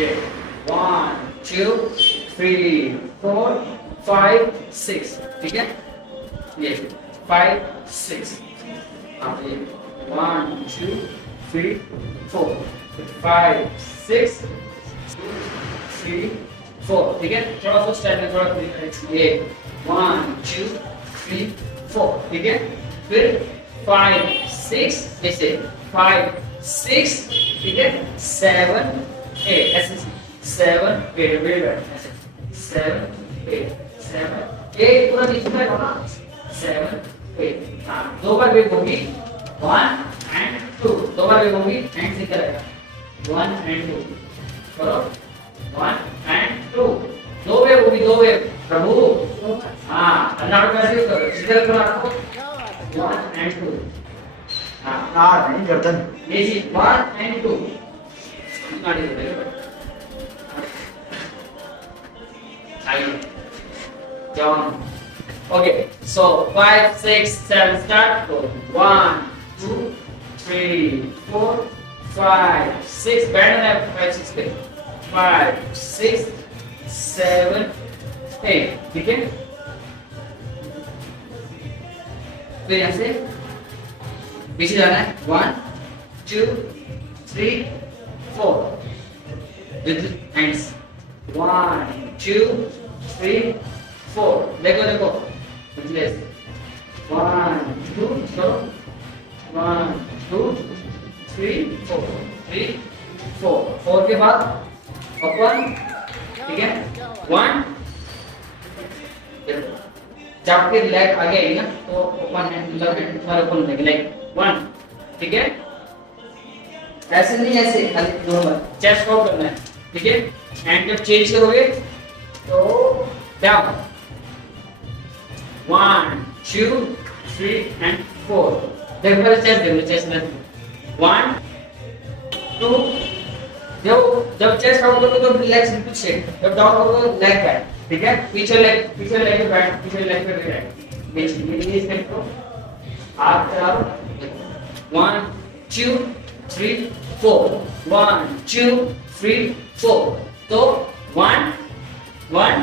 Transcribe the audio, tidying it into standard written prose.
Yeah. 1, 2, 3, 4, 5, 6. ठीक है? ये 5, 6. आप ये 1, 2, 3, 4, 5, 6, 2, 3, 4. ठीक है? थोड़ा सा स्टाइल में थोड़ा ये 1, 2, 3, 4. ठीक है? फिर 5, 6 ऐसे 5, 6. ठीक है? 7, 8 ऐसे 7, 8 ऐसे 7, 8 7, 8 पूरा नीचे का होगा 7, 8. हाँ, दो बार वेव होगी 1 and 2. दो बार वेव होगी एंड से क्या रहेगा 1 and 2. करो 1 and 2. दो वेव होगी, दो वेव प्रभु. हाँ, अन्ना कैसे करो सीधे करो आपको 1 and 2. हाँ नहीं गर्दन ये चीज 1 and 2. गाड़ी दे दे John. Okay, so 5, 6, 7 start. Go 1, 2, 3, 4, 5, 6. Bend on 5, 6 पे. 5, 6, 7, 8. ठीक है? फिर यहाँ से पीछे जाना है 1, 2, 3, 4. With hands 1, 2, 3, 4. देखो देखो पिछले 1, 2 चलो 1, 2, 3, 4. 3, 4. 4 के बाद ओपन. ठीक है 1. जब आपके लेग आगे आएगी ना तो ओपन हैंड लेग हैंड सारे ओपन रहेंगे लाइक 1. ठीक है ऐसे नहीं, ऐसे खाली नॉर्मल चेस्ट आउट करना है. ठीक है एंड जब चेंज करोगे तो डाउन 1, 2, 3 and 4. देखो पहले चेस्ट देखो, चेस्ट में 1, 2. जब चेस्ट आउट करोगे तो लेग्स बिल्कुल स्ट्रेट, जब डाउन करोगे तो लेग बैक. ठीक है पीछे लेग पे बैक, पीछे लेग पे बैक. ये इसमें तो आप चलाओ 1, 2, 3, 4. 1, 2, 3, 4. तो 1, 1.